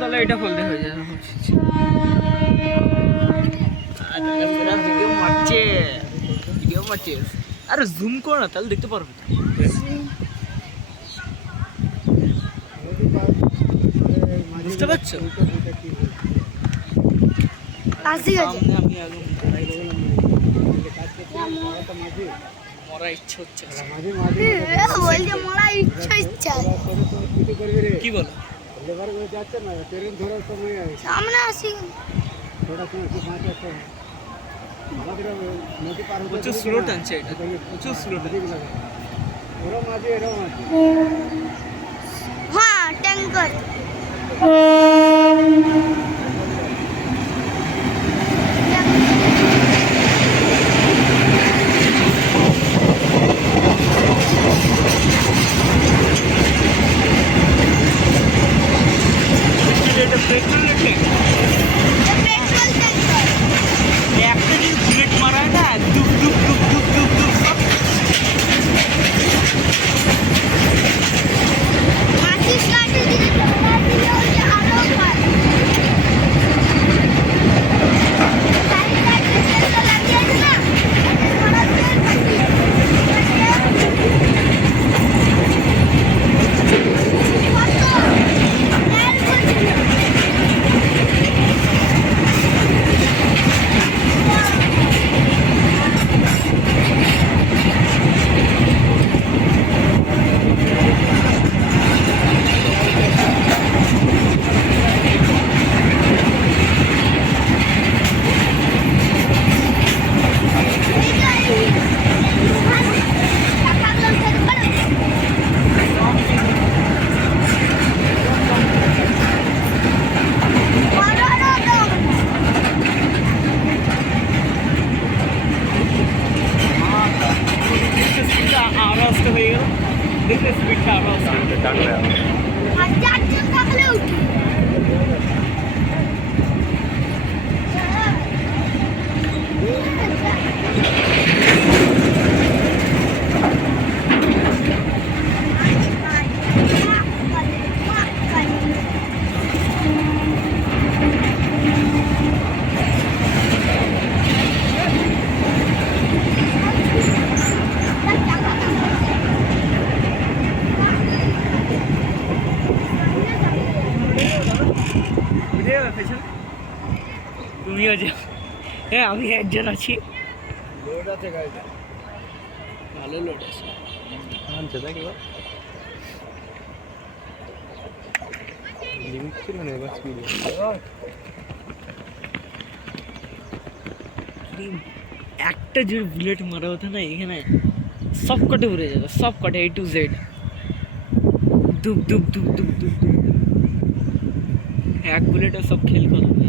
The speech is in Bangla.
তাহলে এটা বলতে হয়ে যাবে ভিডিও মারছে আরে জুম কর না তাহলে দেখতে পারবে বুঝতে পারছো মরা ইচ্ছা হচ্ছে কি বলো সামনে আসি প্রচুর স্লো টানছে এটা প্রচুর স্লো টানছে হ্যাঁ ট্যাঙ্কার পেট্রোলের ট্যাঙ্ক একটা যদি বুলেট মারা হয় না দুপ দুপ দুপ দুপ দুপ দুপ সব আওয়াজটা হয়ে গেল দেখলে স্পিডটা আওয়াজ তুমিও যাও হ্যাঁ আমি একজন আছি লোড আছে গাড়িটা ভালো লোড আছে আনছে দেখি লিমিট ছিল না এবার স্পিড একটা যদি বুলেট মারা হতো না এখানে সব কটে উড়ে যেত সব কটে A to Z দুপ দুপ দুপ দুপ দুপ এক বুলেটে সব খেল খতম